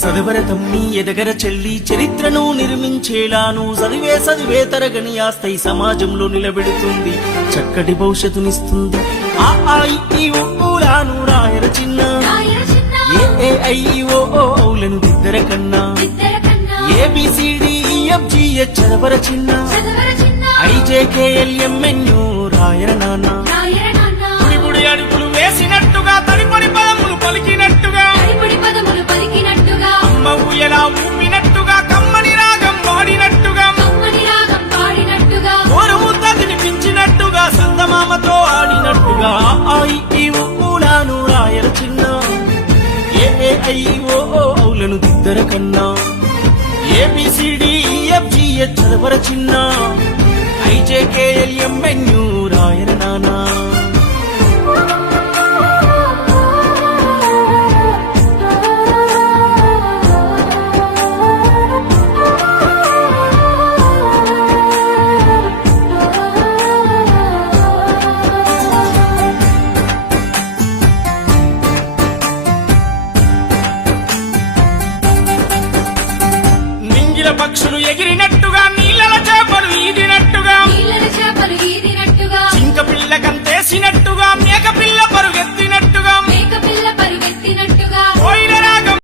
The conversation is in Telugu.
సదవర తమ్మి ఎదగర చెల్లి చరిత్రను నిర్మించేలాను చదివే తరగని ఆస్తై సమాజంలో నిలబెడుతుంది, చక్కటి భవిష్యత్తునిస్తుంది. ఆ ఈ ఊలాను రాయర చిన్న, ఏ ఐ ఓ ఔలను దిద్దర కన్నా, ABCDEFGH చదవర చిన్న, IJKLMNO రాయర నాన్న. గుడి అడుగులు వేసినట్టుగా తడిపడి పదములు పలికినట్టుగా, అమ్మ ఊయలా ఊపినట్టుగా, కమ్మని రాగం పాడినట్టుగా, ఓరు ముద్ద తినిపించినట్టుగా, సందమామతో ఆడినట్టుగా. ఈ ఊలాను రాయర చిన్న, AIO ఔలను దిద్దర కన్నా, ABCDEFGH చదవర చిన్న, IJKLMNO రాయర నాన్న.